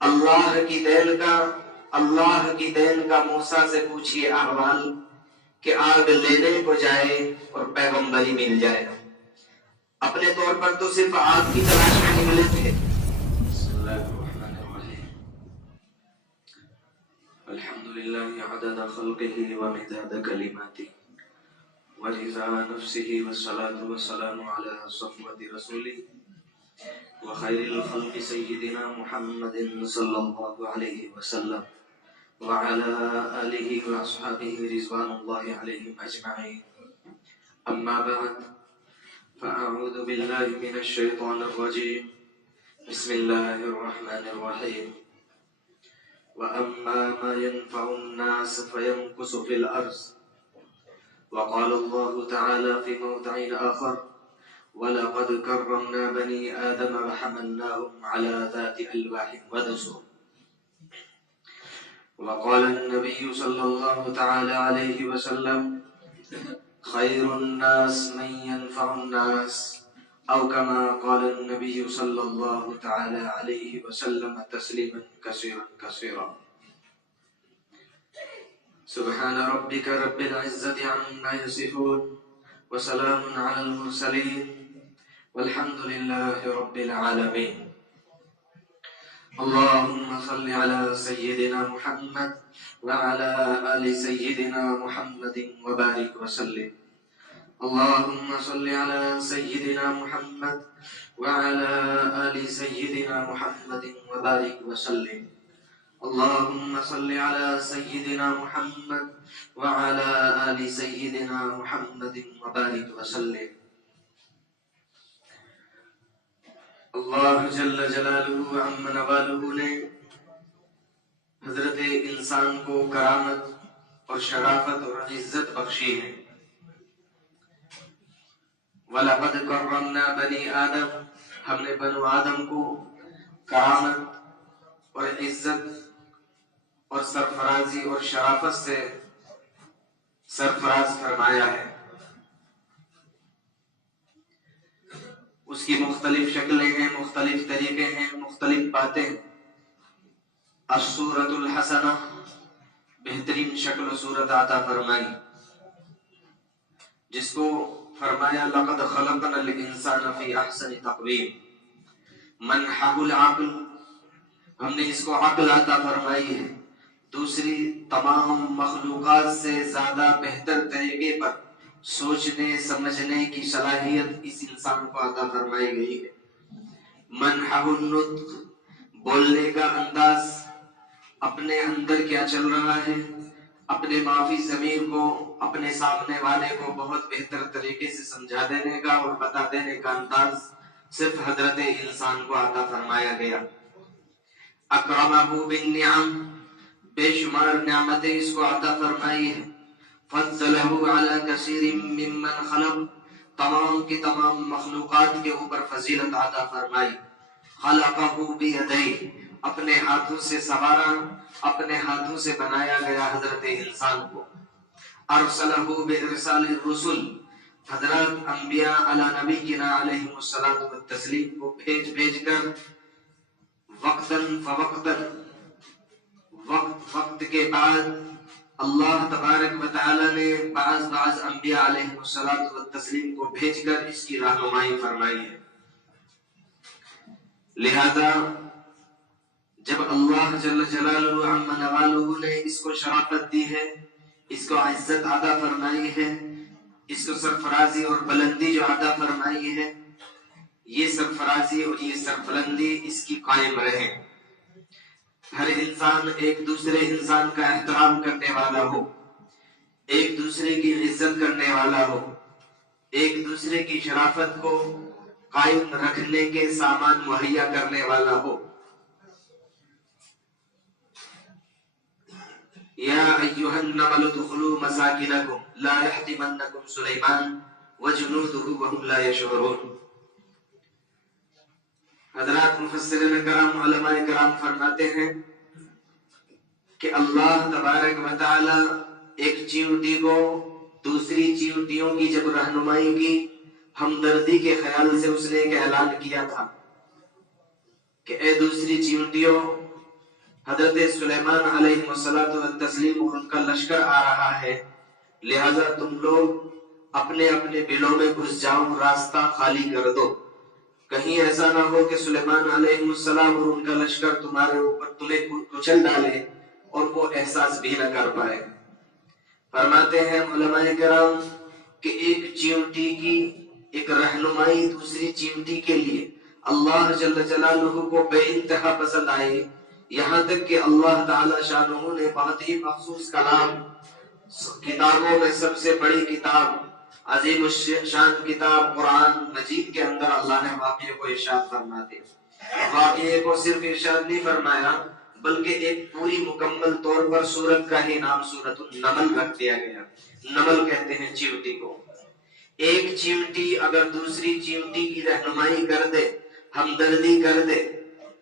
اللہ کی دین کا موسیٰ سے پوچھئے احوال کہ آگ لینے کو جائے اور پیغمبری مل جائے. اپنے طور پر تو صرف آگ کی تلاش میں نکلے تھے. بسم اللہ الرحمن الرحیم. الحمدللہ عدد خلقہ ومداد کلماتہ ورضا نفسہ والصلاة والسلام علی صفوة رسولہ وخیر الخلق سیدنا محمد صلی اللہ علیہ وسلم وعلى آلہ واصحابہ رضوان اللہ علیہم اجمعین. اما بعد فاعوذ باللہ من الشیطان الرجیم. بسم اللہ الرحمن الرحیم. وأما ما ينفع الناس فيمكث في الأرض. وقال الله تعالى في موضع آخر ولقد كرمنا بني آدم وحملناهم على ذات ألواح ودسر. وقال النبي صلى الله تعالى عليه وسلم خير الناس من ينفع الناس أو كما قال النبي صلى الله تعالى عليه وسلم تسليما كثيرا كثيرا. سبحان ربك رب العزة عما يصفون وسلام على المرسلين والحمد لله رب العالمين. اللهم صل على سيدنا محمد وعلى آل سيدنا محمد وبارك وسلم. اللهم صل على سيدنا محمد وعلى آل سيدنا محمد وبارك وسلم. اللهم صل على سيدنا محمد وعلى آل سيدنا محمد وبارك وسلم. اللہ جل جلالہ عم نوالہ نے حضرت انسان کو کرامت اور شرافت اور عزت بخشی ہے. وَلَقَدْ كَرَّمْنَا بَنِي آدم، ہم نے بنو آدم کو کرامت اور عزت اور سرفرازی اور شرافت سے سرفراز فرمایا ہے. اس کی مختلف شکلیں ہیں، مختلف طریقے ہیں، مختلف باتیں. الصورت الحسنہ، بہترین شکل و صورت عطا فرمائی، جس کو فرمایا لقد خلقنا الانسان فی احسن تقویم. منحہ العقل، ہم نے اس کو عقل عطا فرمائی ہے. دوسری تمام مخلوقات سے زیادہ بہتر طریقے پر سوچنے سمجھنے کی صلاحیت اس انسان کو عطا فرمائی گئی ہے. منحہ النطق، بولنے کا انداز، اپنے اندر کیا چل رہا ہے، اپنے معافی ضمیر کو اپنے سامنے والے کو بہت بہتر طریقے سے سمجھا دینے کا اور بتا دینے کا انداز صرف حضرت انسان کو عطا فرمایا گیا. اکرمہ بالنعم، بے شمار نعمتیں اس کو عطا فرمائی ہے. فضلہ علی کثیر ممن خلق، تمام کی تمام مخلوقات کے اوپر فضیلت عطا فرمائی. خلقہ بیدیہ، اپنے ہاتھوں سے سوارا، اپنے ہاتھوں سے بنایا گیا حضرت انسان کو. ارسلہ بارسال الرسل، حضرات انبیاء علی نبینا علیہ الصلوۃ والتسلیم کو بھیج کر وقتاً فوقتاً، وقت وقت کے بعد اللہ تبارک و تعالی نے بعض انبیاء علیہ الصلوۃ والتسلیم کو بھیج کر اس کی رہنمائی فرمائی ہے. لہذا جب اللہ جل جلالہ عم نوالہ نے اس کو شرافت دی ہے، اس کو عزت عطا فرمائی ہے، اس کو سرفرازی اور بلندی جو عطا فرمائی ہے، یہ سرفرازی اور یہ سربلندی اس کی قائم رہے. ہر انسان ایک دوسرے انسان کا احترام کرنے والا ہو، ایک دوسرے کی عزت کرنے والا ہو، ایک دوسرے کی شرافت کو قائم رکھنے کے سامان مہیا کرنے والا ہو. یا ایھا النمل ادخلوا مساکنکم لا یحطمنکم سلیمان وجنودہ وهم لا یشعرون. حضرات مفسرین کرام، علماء کرام فرماتے ہیں کہ اللہ تبارک و تعالی ایک چیونٹی کو دوسری چیونٹیوں کی جب رہنمائی کی، ہمدردی کے خیال سے اس نے ایک اعلان کیا تھا کہ اے دوسری چیونٹیوں، حضرت سلیمان علیہ السلام اور ان کا لشکر آ رہا ہے، لہذا تم لوگ اپنے اپنے بلوں میں گھس جاؤ، راستہ خالی کر دو، کہیں ایسا نہ ہو کہ سلیمان علیہ السلام اور ان کا لشکر تمہارے اوپر تمہیں کچل ڈالے اور وہ احساس بھی نہ کر پائے۔ فرماتے ہیں علماء کرام کہ ایک چیونٹی کی ایک رہنمائی دوسری چیونٹی کے لیے اللہ جل جلالہ کو بے انتہا پسند آئی، یہاں تک کہ اللہ تعالی شانہ نے بہت ہی مخصوص کلام، کتابوں میں سب سے بڑی کتاب، عظیم الشان کتاب قرآن مجید کے اندر اللہ نے واقعے کو ارشاد فرما دیا۔ واقعے کو صرف ارشاد نہیں فرمایا بلکہ ایک پوری مکمل طور پر سورت کا ہی نام سورۃ النمل رکھ دیا گیا۔ نمل کہتے ہیں چیونٹی کو۔ ایک چیونٹی اگر دوسری چیونٹی کی رہنمائی کر دے، ہمدردی کر دے،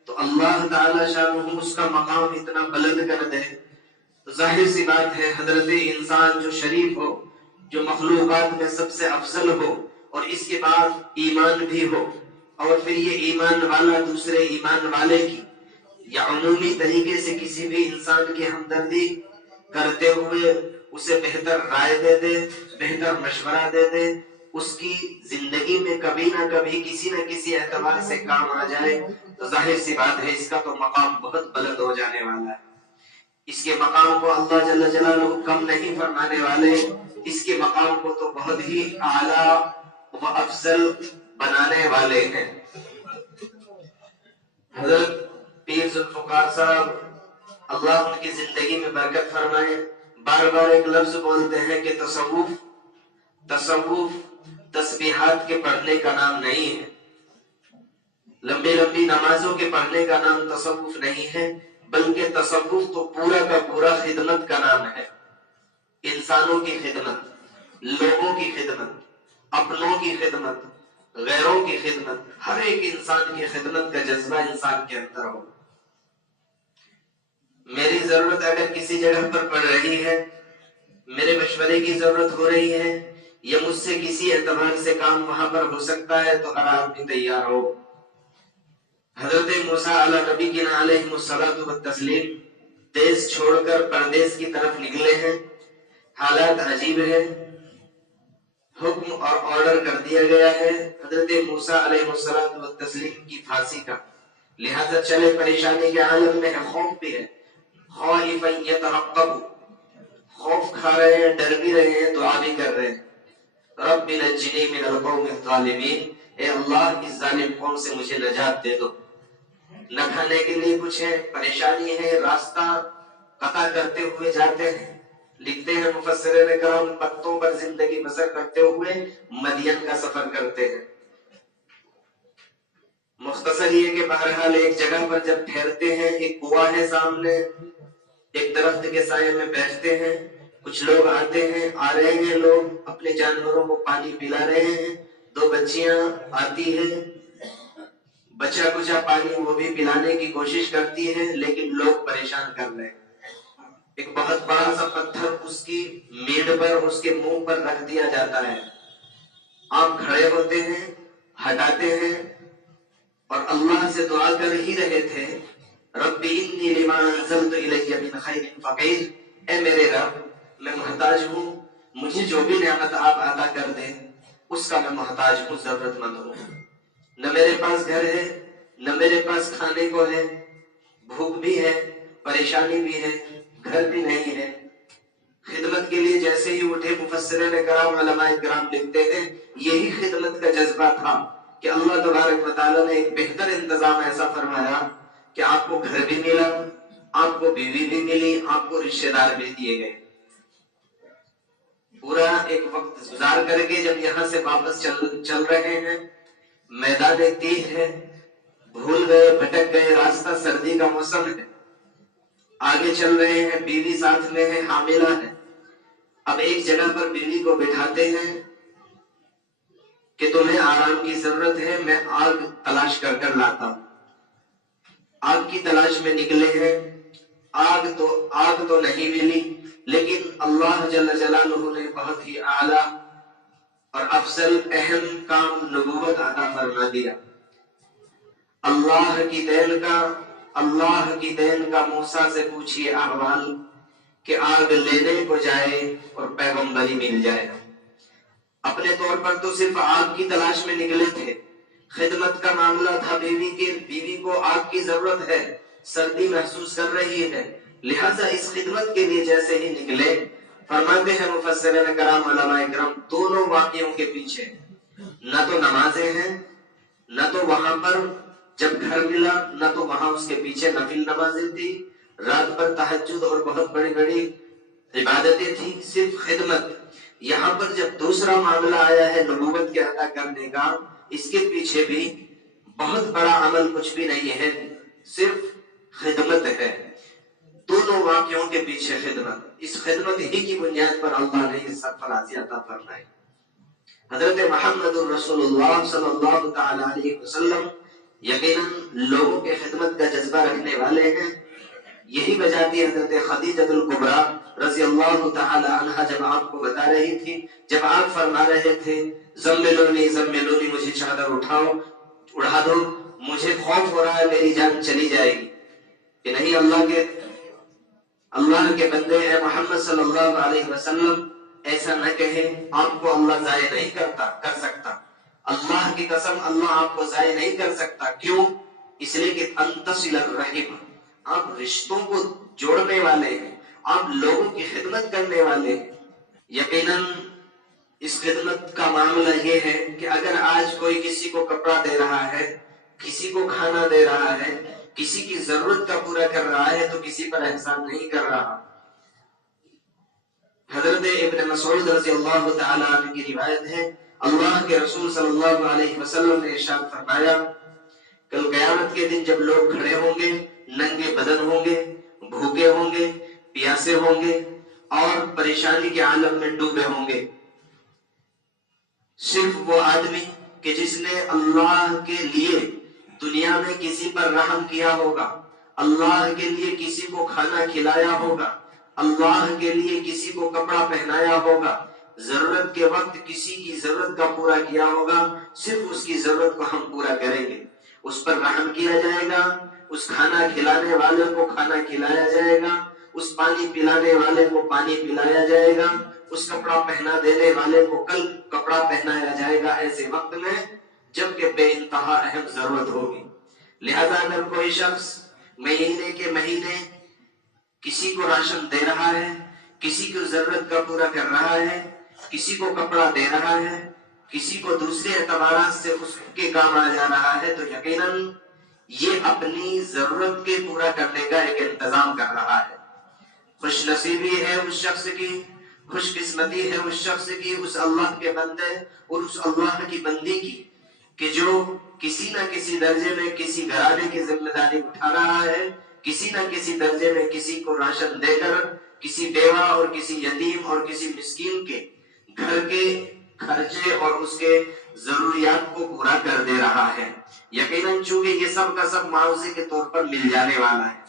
تو اللہ تعالی شانہ اس کا مقام اتنا بلند کر دے، تو ظاہر سی بات ہے حضرت انسان جو شریف ہو، جو مخلوقات میں سب سے افضل ہو، اور اس کے بعد ایمان بھی ہو، اور پھر یہ ایمان والا دوسرے ایمان والے کی یا عمومی طریقے سے کسی بھی انسان کی ہمدردی کرتے ہوئے اسے بہتر رائے دے دے، بہتر مشورہ دے دے، اس کی زندگی میں کبھی نہ کبھی کسی نہ کسی اعتبار سے کام آ جائے، تو ظاہر سی بات ہے اس کا تو مقام بہت بلند ہو جانے والا ہے۔ اس کے مقام کو اللہ جل جلالہ کم نہیں فرمانے والے، اس کے مقام کو تو بہت ہی اعلیٰ و افضل بنانے والے ہیں۔ حضرت پیر ذوالفقار صاحب اللہ ان کی زندگی میں برکت فرمائے، بار بار ایک لفظ بولتے ہیں کہ تصوف تسبیحات کے پڑھنے کا نام نہیں ہے، لمبی لمبی نمازوں کے پڑھنے کا نام تصوف نہیں ہے، بلکہ تصوف تو پورا کا پورا خدمت کا نام ہے۔ انسانوں کی خدمت، لوگوں کی خدمت، اپنوں کی خدمت، غیروں کی خدمت، ہر ایک انسان کی خدمت کا جذبہ انسان کے اندر ہو۔ میری ضرورت اگر کسی جگہ پر پڑ رہی ہے، میرے مشورے کی ضرورت ہو رہی ہے، یا مجھ سے کسی اعتبار سے کام وہاں پر ہو سکتا ہے، تو ہر آدمی تیار ہو۔ حضرت موسیٰ علیہ نبی کی علیہ السلام دیس چھوڑ کر پردیس کی طرف نکلے ہیں، حالات عجیب ہے، حکم اور آرڈر کر دیا گیا ہے حضرت موسیٰ علیہ السلام کی پھانسی کا، لہذا چلے پریشانی کے عالم میں ہے، خوف بھی ہے، خائفا یترقب، خوف کھا رہے ہیں، ڈر بھی رہے ہیں، دعا بھی کر رہے ہیں، رب نجنی من القوم الظالمین، اے اللہ اس ظالم قوم سے مجھے نجات دے دو۔ نہ کھانے کے لیے کچھ ہے، پریشانی ہے، راستہ قطع کرتے ہوئے جاتے ہیں، لکھتے ہیں مفسرین کرام پتوں پر زندگی بسر کرتے ہوئے مدین کا سفر کرتے ہیں۔ مختصر یہ کہ بہرحال ایک جگہ پر جب ٹھہرتے ہیں، ایک کنواں ہے سامنے، ایک درخت کے سائے میں بیٹھتے ہیں، کچھ لوگ آتے ہیں، آ رہے ہیں، لوگ اپنے جانوروں کو پانی پلا رہے ہیں، دو بچیاں آتی ہیں، بچا کچا پانی وہ بھی پلانے کی کوشش کرتی ہے، لیکن لوگ پریشان کر رہے ہیں۔ ایک بہت بڑا سا پتھر اس کی میڈ پر، اس کے منہ پر رکھ دیا جاتا ہے، آپ کھڑے ہوتے ہیں، ہٹاتے ہیں، اور اللہ سے دعا کر ہی رہے تھے، رب انی لما انزلت الی من خیر فقیر، اے میرے رب میں محتاج ہوں، مجھے جو بھی نعمت آپ عطا کر دیں اس کا میں محتاج ہوں، ضرورت مند ہوں، نہ میرے پاس گھر ہے، نہ میرے پاس کھانے کو ہے، بھوک بھی ہے، پریشانی بھی ہے، گھر بھی نہیں ہے۔ خدمت کے لیے جیسے ہی اٹھے، مفسرین کرام علماء کرام لکھتے ہیں یہی خدمت کا جذبہ تھا کہ اللہ تبارک و تعالیٰ نے ایک بہتر انتظام ایسا فرمایا کہ آپ کو گھر بھی ملا، آپ کو بیوی بھی ملی، آپ کو رشتہ دار بھی دیے گئے۔ پورا ایک وقت گزار کر کے جب یہاں سے واپس چل رہے ہیں، میدان تیہ ہے، بھول گئے، بھٹک گئے، راستہ، سردی کا موسم ہے، آگے چل رہے ہیں، بیوی ساتھ میں ہے، حاملہ ہے۔ اب ایک جگہ پر بیوی کو بٹھاتے ہیں کہ تمہیں آرام کی ضرورت ہے، میں آگ تلاش کر کر لاتا ہوں۔ آگ کی تلاش میں نکلے ہیں، آگ تو نہیں ملی، لیکن اللہ جل جلالہ نے بہت ہی اعلیٰ اور افضل اہم کام نبوت عطا فرما دیا۔ اللہ کی دین کا، اللہ کی دین کا موسیٰ سے پوچھیے احوال کہ آگ لینے کو جائے اور پیغمبری مل جائے. اپنے طور پر تو صرف آگ کی تلاش میں نکلے تھے. خدمت کا معاملہ تھا، بیوی کو آگ کی ضرورت ہے، سردی محسوس کر رہی ہے، لہذا اس خدمت کے لیے جیسے ہی نکلے، فرماتے ہیں مفسرین کرام علماء کرام، دونوں واقعوں کے پیچھے نہ تو نمازیں ہیں، نہ تو وہاں پر جب گھر ملا، نہ تو وہاں اس کے پیچھے نفل نمازیں تھی، رات پر تہجد اور بہت بڑی بڑی عبادتیں تھی، صرف خدمت. یہاں پر جب دوسرا معاملہ آیا ہے نبوت کے عطا کرنے کا، اس کے پیچھے بھی بہت بڑا عمل کچھ بھی نہیں ہے، صرف خدمت ہے. دونوں واقعوں کے پیچھے خدمت، اس خدمت ہی کی بنیاد پر اللہ نے یہ سرفرازی عطا فرمائی. حضرت محمد الرسول اللہ صلی اللہ تعالی علیہ وسلم یقیناً لوگوں کے خدمت کا جذبہ رکھنے والے ہیں. یہی وجہ تھی حضرت خدیجہ الکبریٰ رضی اللہ تعالی عنہا جب آپ کو بتا رہی تھی، جب آپ فرما رہے تھے زملونی زملونی، مجھے چادر اٹھاؤ، اڑا دو، مجھے خوف ہو رہا ہے میری جان چلی جائے گی، کہ نہیں اللہ کے بندے ہیں محمد صلی اللہ علیہ وسلم، ایسا نہ کہیں، آپ کو اللہ ضائع نہیں کر سکتا. اللہ کی قسم اللہ آپ کو ضائع نہیں کر سکتا. کیوں؟ اس لیے کہ انتصل الرحم، آپ رشتوں کو جوڑنے والے ہیں، آپ لوگوں کی خدمت کرنے والے ہیں. یقیناً اس خدمت کا معاملہ یہ ہے کہ اگر آج کوئی کسی کو کپڑا دے رہا ہے، کسی کو کھانا دے رہا ہے، کسی کی ضرورت کا پورا کر رہا ہے، تو کسی پر احسان نہیں کر رہا. حضرت ابن مسعود رضی اللہ تعالی عنہ کی روایت ہے، اللہ کے رسول صلی اللہ علیہ وسلم نے ارشاد فرمایا، کل قیامت کے دن جب لوگ کھڑے ہوں گے، ننگے بدن ہوں گے، بھوکے ہوں گے، پیاسے ہوں گے اور پریشانی کے عالم میں ڈوبے ہوں گے، صرف وہ آدمی کہ جس نے اللہ کے لیے دنیا میں کسی پر رحم کیا ہوگا، اللہ کے لیے کسی کو کھانا کھلایا ہوگا، اللہ کے لیے کسی کو کپڑا پہنایا ہوگا، ضرورت کے وقت کسی کی ضرورت کا پورا کیا ہوگا، صرف اس کی ضرورت کو ہم پورا کریں گے، اس پر رحم کیا جائے گا، اس کھانا کھلانے والے کو کھانا کھلایا جائے گا، اس پانی پلانے والے کو پانی پلایا جائے گا، اس کپڑا پہنا دینے والے کو کل کپڑا پہنایا جائے گا، ایسے وقت میں جب کہ بے انتہا اہم ضرورت ہوگی. لہذا اگر کوئی شخص مہینے کے مہینے کسی کو راشن دے رہا ہے، کسی کو ضرورت کا پورا کر رہا ہے، کسی کو کپڑا دے رہا ہے، کسی کو دوسرے اعتبارات سے اس کے کام آ جا رہا ہے، تو یقیناً یہ اپنی ضرورت کے پورا کرنے کا ایک انتظام کر رہا ہے. خوش نصیبی ہے اس شخص کی، خوش قسمتی ہے اس شخص کی، اس اللہ کے بندے اور اس اللہ کی بندی کی، کہ جو کسی نہ کسی درجے میں کسی گھرانے کی ذمہ داری اٹھا رہا ہے، کسی نہ کسی درجے میں کسی کو راشن دے کر کسی بیوہ اور کسی یتیم اور کسی مسکین کے گھر کے خرچے اور اس کے ضروریات کو پورا کر دے رہا ہے. یقیناً چونکہ یہ سب کا سب معاوضے کے طور پر مل جانے والا ہے.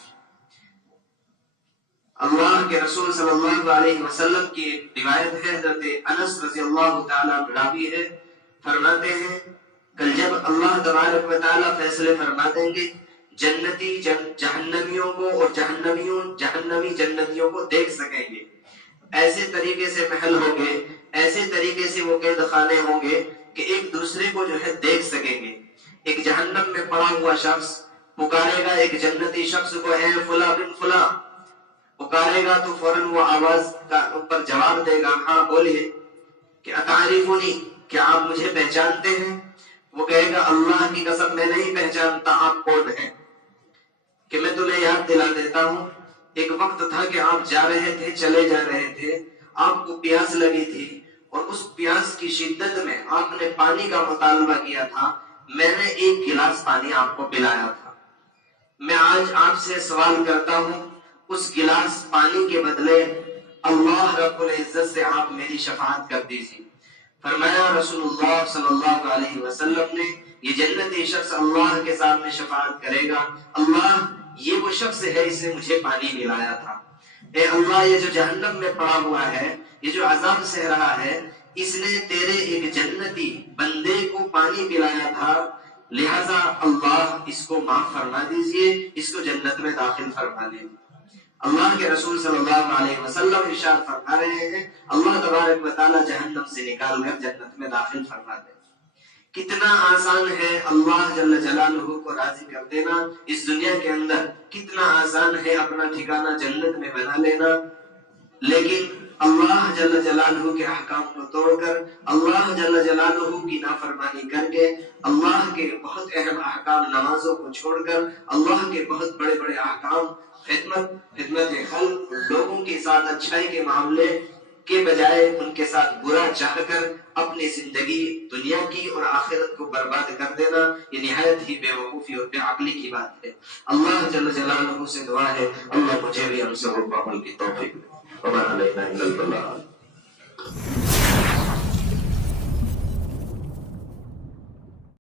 اللہ کے رسول صلی اللہ علیہ وسلم کی روایت ہے، حضرت انس رضی اللہ تعالیٰ راوی ہے، فرماتے ہیں کل جب اللہ تبارک و تعالیٰ فیصلے فرما دیں گے، جنتی جہنمیوں کو اور جہنمی جنتیوں کو دیکھ سکیں گے، ایسے طریقے سے محل ہوں گے، ایسے طریقے سے وہ قید خانے ہوں گے کہ ایک دوسرے کو جو ہے دیکھ سکیں گے. ایک جہنم میں پڑا ہوا شخص پکارے گا ایک جنتی شخص کو، اے فلاں بن فلاں، پکارے گا تو فوراً وہ آواز کا اوپر جواب دے گا، ہاں بولیے، کہ اتعریفونی، کیا آپ مجھے پہچانتے ہیں؟ وہ کہے گا اللہ کی قسم میں نہیں پہچانتا، آپ کون ہیں؟ کہ میں تمہیں یاد دلا دیتا ہوں، ایک وقت تھا کہ آپ جا رہے تھے، چلے جا رہے تھے، آپ کو پیاس لگی تھی اور اس پیاس کی شدت میں آپ نے پانی کا مطالبہ کیا تھا، میں نے ایک گلاس پانی آپ کو پلایا تھا. میں آج آپ سے سوال کرتا ہوں، اس گلاس پانی کے بدلے اللہ رب العزت سے آپ میری شفاعت کر دیجیے. فرمایا رسول اللہ صلی اللہ علیہ وسلم نے، یہ جنتی شخص اللہ کے سامنے شفاعت کرے گا، اللہ یہ وہ شخص ہے اس نے مجھے پانی پلایا تھا. اے اللہ یہ جو جہنم میں پڑا ہوا ہے، یہ جو عذاب سہ رہا ہے، اس نے تیرے ایک جنتی بندے کو پانی پلایا تھا، لہذا اللہ اس کو معاف فرما دیجئے، اس کو جنت میں داخل فرما دیجئے۔ اللہ کے رسول صلی اللہ علیہ وسلم ارشاد فرما رہے ہیں اللہ تبارک و تعالی جہنم سے نکال کر جنت میں داخل فرما دے۔ کتنا آسان ہے اللہ جل جلالہ کو راضی کر دینا اس دنیا کے اندر، کتنا آسان ہے اپنا ٹھکانہ جنت میں بنا لینا، لیکن اللہ جل جلالہ کے احکام کو توڑ کر، اللہ جل جلالہ کی نافرمانی کر کے، اللہ کے بہت اہم احکام نمازوں کو چھوڑ کر، اللہ کے بہت بڑے بڑے احکام خدمت خلق، لوگوں کے ساتھ اچھائی کے معاملے کے بجائے ان کے ساتھ برا چاہ کر اپنی زندگی دنیا کی اور آخرت کو برباد کر دینا، یہ نہایت ہی بے وقوفی اور بے عقلی کی بات ہے۔ اللہ جل جلالہ سے دعا ہے اللہ مجھے بھی ہم سب کو عمل کی توفیق دے۔ وما علینا الا البلاغ۔